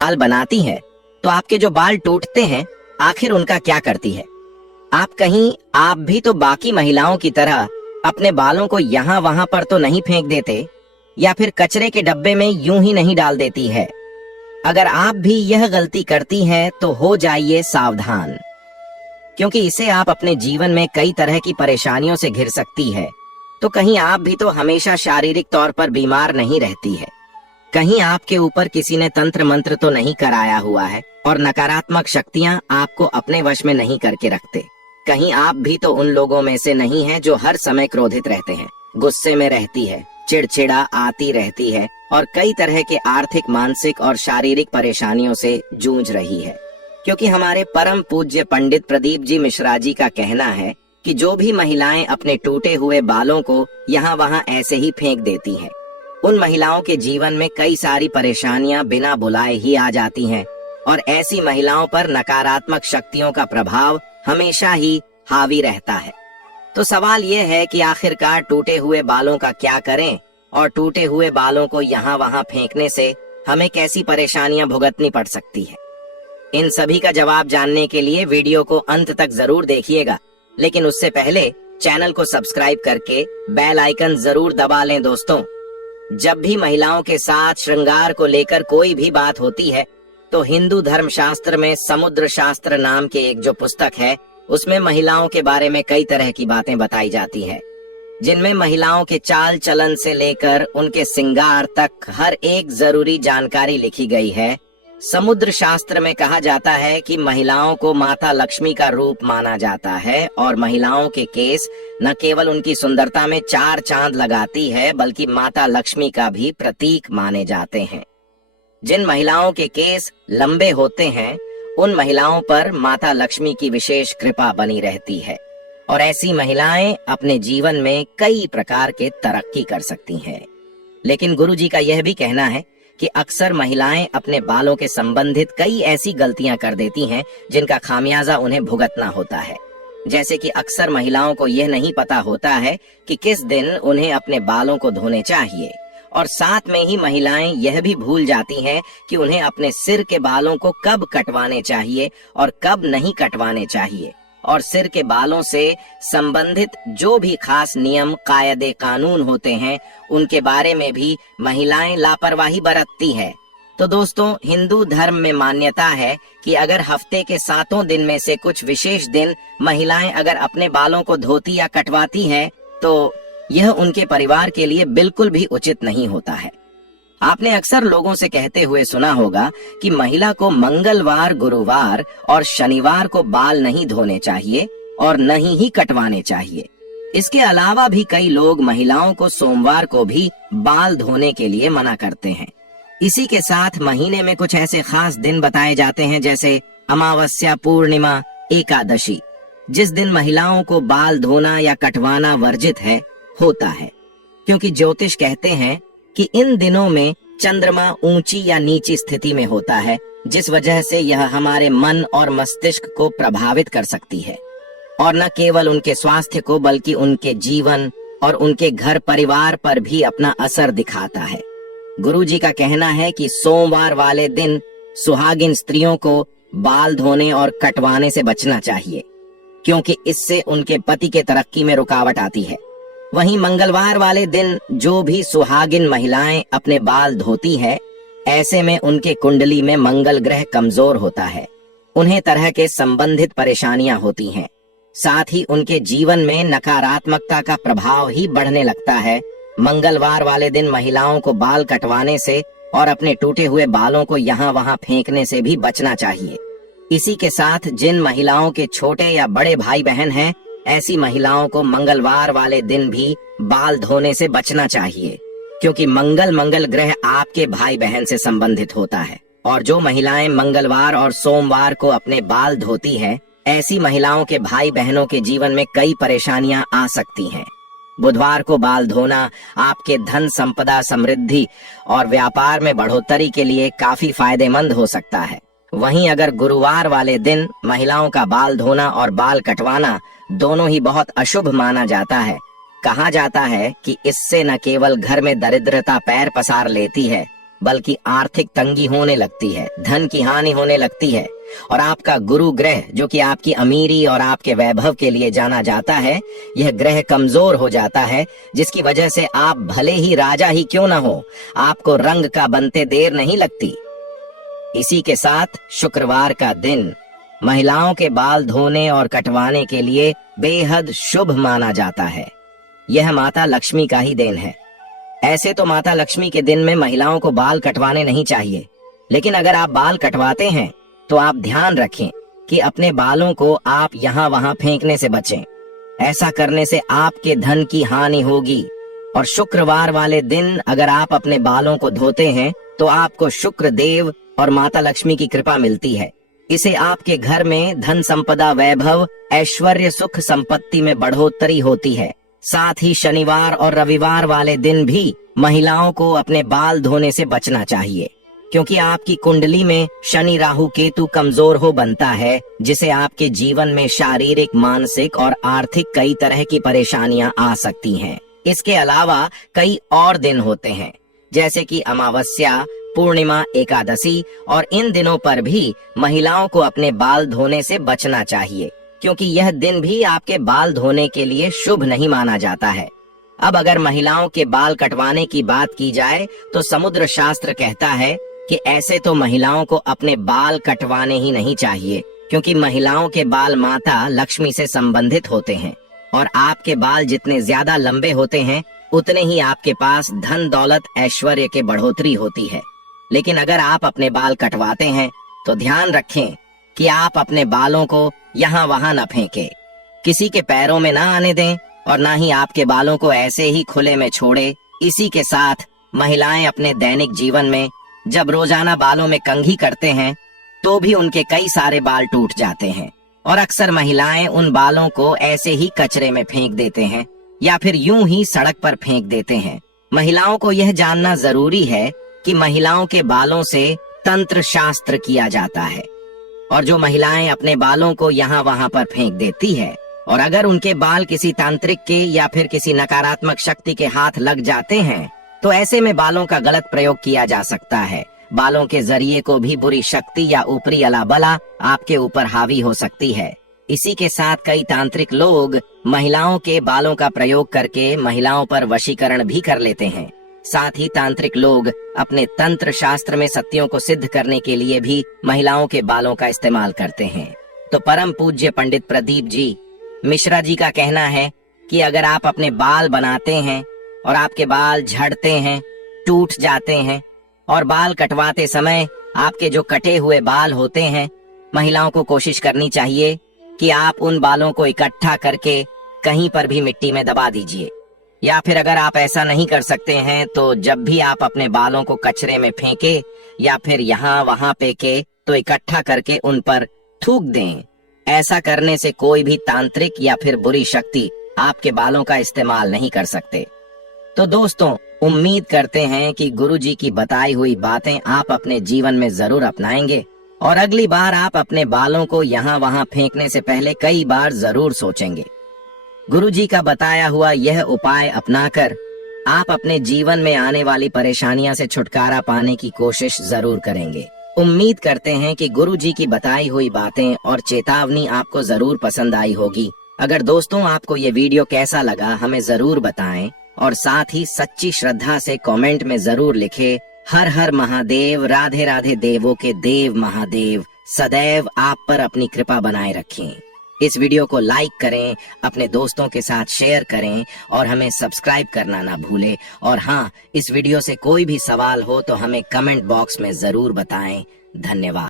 बाल बनाती है तो आपके जो बाल टूटते हैं आखिर उनका क्या करती है? आप भी तो बाकी महिलाओं की तरह अपने बालों को यहाँ वहां पर तो नहीं फेंक देते या फिर कचरे के डब्बे में यूं ही नहीं डाल देती है। अगर आप भी यह गलती करती हैं तो हो जाइए सावधान, क्योंकि इसे आप अपने जीवन में कई तरह की परेशानियों से घिर सकती है। तो कहीं आप भी तो हमेशा शारीरिक तौर पर बीमार नहीं रहती है, कहीं आपके ऊपर किसी ने तंत्र मंत्र तो नहीं कराया हुआ है और नकारात्मक शक्तियां आपको अपने वश में नहीं करके रखते। कहीं आप भी तो उन लोगों में से नहीं हैं जो हर समय क्रोधित रहते हैं, गुस्से में रहती है, चिड़चिड़ा आती रहती है और कई तरह के आर्थिक, मानसिक और शारीरिक परेशानियों से जूझ रही है। क्योंकि हमारे परम पूज्य पंडित प्रदीप जी मिश्रा जी का कहना है कि जो भी महिलाएं अपने टूटे हुए बालों को यहाँ वहाँ ऐसे ही फेंक देती हैं, उन महिलाओं के जीवन में कई सारी परेशानियां बिना बुलाए ही आ जाती हैं और ऐसी महिलाओं पर नकारात्मक शक्तियों का प्रभाव हमेशा ही हावी रहता है। तो सवाल यह है कि आखिरकार टूटे हुए बालों का क्या करें और टूटे हुए बालों को यहाँ वहाँ फेंकने से हमें कैसी परेशानियां भुगतनी पड़ सकती है? इन सभी का जवाब जानने के लिए वीडियो को अंत तक जरूर देखिएगा, लेकिन उससे पहले चैनल को सब्सक्राइब करके बेल आइकन जरूर दबा लें। दोस्तों, जब भी महिलाओं के साथ श्रृंगार को लेकर कोई भी बात होती है तो हिंदू धर्म शास्त्र में समुद्र शास्त्र नाम के एक जो पुस्तक है उसमें महिलाओं के बारे में कई तरह की बातें बताई जाती हैं, जिनमें महिलाओं के चाल चलन से लेकर उनके श्रृंगार तक हर एक जरूरी जानकारी लिखी गई है। समुद्र शास्त्र में कहा जाता है कि महिलाओं को माता लक्ष्मी का रूप माना जाता है और महिलाओं के केस न केवल उनकी सुंदरता में चार चांद लगाती है बल्कि माता लक्ष्मी का भी प्रतीक माने जाते हैं। जिन महिलाओं के केस लंबे होते हैं उन महिलाओं पर माता लक्ष्मी की विशेष कृपा बनी रहती है और ऐसी महिलाएं अपने जीवन में कई प्रकार के तरक्की कर सकती हैं। लेकिन गुरुजी का यह भी कहना है कि अक्सर महिलाएं अपने बालों के संबंधित कई ऐसी गलतियां कर देती हैं जिनका खामियाजा उन्हें भुगतना होता है। जैसे कि अक्सर महिलाओं को यह नहीं पता होता है कि किस दिन उन्हें अपने बालों को धोने चाहिए और साथ में ही महिलाएं यह भी भूल जाती हैं कि उन्हें अपने सिर के बालों को कब कटवाने चाहिए और कब नहीं कटवाने चाहिए और सिर के बालों से संबंधित जो भी खास नियम कायदे कानून होते हैं उनके बारे में भी महिलाएं लापरवाही बरतती है। तो दोस्तों, हिंदू धर्म में मान्यता है कि अगर हफ्ते के 7 दिन में से कुछ विशेष दिन महिलाएं अगर अपने बालों को धोती या कटवाती हैं तो यह उनके परिवार के लिए बिल्कुल भी उचित नहीं होता है। आपने अक्सर लोगों से कहते हुए सुना होगा कि महिला को मंगलवार, गुरुवार और शनिवार को बाल नहीं धोने चाहिए और नहीं ही कटवाने चाहिए। इसके अलावा भी कई लोग महिलाओं को सोमवार को भी बाल धोने के लिए मना करते हैं। इसी के साथ महीने में कुछ ऐसे खास दिन बताए जाते हैं जैसे अमावस्या, पूर्णिमा, एकादशी, जिस दिन महिलाओं को बाल धोना या कटवाना वर्जित होता है, क्योंकि ज्योतिष कहते हैं कि इन दिनों में चंद्रमा ऊंची या नीची स्थिति में होता है, जिस वजह से यह हमारे मन और मस्तिष्क को प्रभावित कर सकती है और न केवल उनके स्वास्थ्य को बल्कि उनके जीवन और उनके घर परिवार पर भी अपना असर दिखाता है। गुरुजी का कहना है कि सोमवार वाले दिन सुहागिन स्त्रियों को बाल धोने और कटवाने से बचना चाहिए, क्योंकि इससे उनके पति के तरक्की में रुकावट आती है। वहीं मंगलवार वाले दिन जो भी सुहागिन महिलाएं अपने बाल धोती है, ऐसे में उनके कुंडली में मंगल ग्रह कमजोर होता है, उन्हें तरह के संबंधित परेशानियां होती हैं, साथ ही उनके जीवन में नकारात्मकता का प्रभाव ही बढ़ने लगता है। मंगलवार वाले दिन महिलाओं को बाल कटवाने से और अपने टूटे हुए बालों को यहाँ वहाँ फेंकने से भी बचना चाहिए। इसी के साथ जिन महिलाओं के छोटे या बड़े भाई बहन हैं, ऐसी महिलाओं को मंगलवार वाले दिन भी बाल धोने से बचना चाहिए, क्योंकि मंगल ग्रह आपके भाई बहन से संबंधित होता है और जो महिलाएं मंगलवार और सोमवार को अपने बाल धोती हैं, ऐसी महिलाओं के भाई बहनों के जीवन में कई परेशानियां आ सकती हैं। बुधवार को बाल धोना आपके धन संपदा, समृद्धि और व्यापार में बढ़ोतरी के लिए काफी फायदेमंद हो सकता है। वहीं अगर गुरुवार वाले दिन महिलाओं का बाल धोना और बाल कटवाना दोनों ही बहुत अशुभ माना जाता है। कहा जाता है कि इससे न केवल घर में दरिद्रता पैर पसार लेती है बल्कि आर्थिक तंगी होने लगती है, धन की हानि होने लगती है। और आपका गुरु ग्रह, जो कि आपकी अमीरी और आपके वैभव के लिए जाना जाता है, यह ग्रह कमजोर हो जाता है, जिसकी वजह से आप भले ही राजा ही क्यों न हो, आपको रंग का बनते देर नहीं लगती। इसी के साथ शुक्रवार का दिन महिलाओं के बाल धोने और कटवाने के लिए बेहद शुभ माना जाता है। यह माता लक्ष्मी का ही देन है। ऐसे तो माता लक्ष्मी के दिन में महिलाओं को बाल कटवाने नहीं चाहिए, लेकिन अगर आप बाल कटवाते हैं तो आप ध्यान रखें कि अपने बालों को आप यहाँ वहाँ फेंकने से बचें। ऐसा करने से आपके धन की हानि होगी। और शुक्रवार वाले दिन अगर आप अपने बालों को धोते हैं तो आपको शुक्र देव और माता लक्ष्मी की कृपा मिलती है। इसे आपके घर में धन संपदा, वैभव, ऐश्वर्य, सुख संपत्ति में बढ़ोतरी होती है। साथ ही शनिवार और रविवार वाले दिन भी महिलाओं को अपने बाल धोने से बचना चाहिए, क्योंकि आपकी कुंडली में शनि राहु केतु कमजोर हो बनता है, जिसे आपके जीवन में शारीरिक, मानसिक और आर्थिक कई तरह की परेशानियां आ सकती हैं। इसके अलावा कई और दिन होते हैं, जैसे कि अमावस्या, पूर्णिमा, एकादशी, और इन दिनों पर भी महिलाओं को अपने बाल धोने से बचना चाहिए, क्योंकि यह दिन भी आपके बाल धोने के लिए शुभ नहीं माना जाता है। अब अगर महिलाओं के बाल कटवाने की बात की जाए तो समुद्र शास्त्र कहता है कि ऐसे तो महिलाओं को अपने बाल कटवाने ही नहीं चाहिए, क्योंकि महिलाओं के बाल माता लक्ष्मी से संबंधित होते हैं, और आपके बाल जितने ज्यादा लंबे होते हैं उतने ही आपके पास धन दौलत ऐश्वर्य के बढ़ोतरी होती है। लेकिन अगर आप अपने बाल कटवाते हैं तो ध्यान रखें कि आप अपने बालों को यहाँ वहाँ न फेंके, किसी के पैरों में ना आने दें, और ना ही आपके बालों को ऐसे ही खुले में छोड़े। इसी के साथ महिलाएं अपने दैनिक जीवन में जब रोजाना बालों में कंघी करते हैं तो भी उनके कई सारे बाल टूट जाते हैं, और अक्सर महिलाएं उन बालों को ऐसे ही कचरे में फेंक देते हैं या फिर यूं ही सड़क पर फेंक देते हैं। महिलाओं को यह जानना जरूरी है कि महिलाओं के बालों से तंत्र शास्त्र किया जाता है, और जो महिलाएं अपने बालों को यहाँ वहाँ पर फेंक देती है, और अगर उनके बाल किसी तांत्रिक के या फिर किसी नकारात्मक शक्ति के हाथ लग जाते हैं तो ऐसे में बालों का गलत प्रयोग किया जा सकता है। बालों के जरिए को भी बुरी शक्ति या ऊपरी अला बला आपके ऊपर हावी हो सकती है। इसी के साथ कई तांत्रिक लोग महिलाओं के बालों का प्रयोग करके महिलाओं पर वशीकरण भी कर लेते हैं। साथ ही तांत्रिक लोग अपने तंत्र शास्त्र में सत्यों को सिद्ध करने के लिए भी महिलाओं के बालों का इस्तेमाल करते हैं। तो परम पूज्य पंडित प्रदीप जी मिश्रा जी का कहना है कि अगर आप अपने बाल बनाते हैं और आपके बाल झड़ते हैं, टूट जाते हैं, और बाल कटवाते समय आपके जो कटे हुए बाल होते हैं, महिलाओं को कोशिश करनी चाहिए कि आप उन बालों को इकट्ठा करके कहीं पर भी मिट्टी में दबा दीजिए। या फिर अगर आप ऐसा नहीं कर सकते हैं तो जब भी आप अपने बालों को कचरे में फेंके या फिर यहाँ वहाँ फेंके तो इकट्ठा करके उन पर थूक दें। ऐसा करने से कोई भी तांत्रिक या फिर बुरी शक्ति आपके बालों का इस्तेमाल नहीं कर सकते। तो दोस्तों, उम्मीद करते हैं कि गुरुजी की बताई हुई बातें आप अपने जीवन में जरूर अपनाएंगे, और अगली बार आप अपने बालों को यहाँ वहाँ फेंकने से पहले कई बार जरूर सोचेंगे। गुरुजी का बताया हुआ यह उपाय अपनाकर आप अपने जीवन में आने वाली परेशानियां से छुटकारा पाने की कोशिश जरूर करेंगे। उम्मीद करते हैं कि गुरुजी की बताई हुई बातें और चेतावनी आपको जरूर पसंद आई होगी। अगर दोस्तों आपको ये वीडियो कैसा लगा हमें जरूर बताएं, और साथ ही सच्ची श्रद्धा से कमेंट में जरूर लिखें, हर हर महादेव, राधे राधे देवों के देव महादेव सदैव आप पर अपनी कृपा बनाए रखें। इस वीडियो को लाइक करें, अपने दोस्तों के साथ शेयर करें, और हमें सब्सक्राइब करना ना भूलें। और हाँ, इस वीडियो से कोई भी सवाल हो तो हमें कमेंट बॉक्स में जरूर बताएं। धन्यवाद।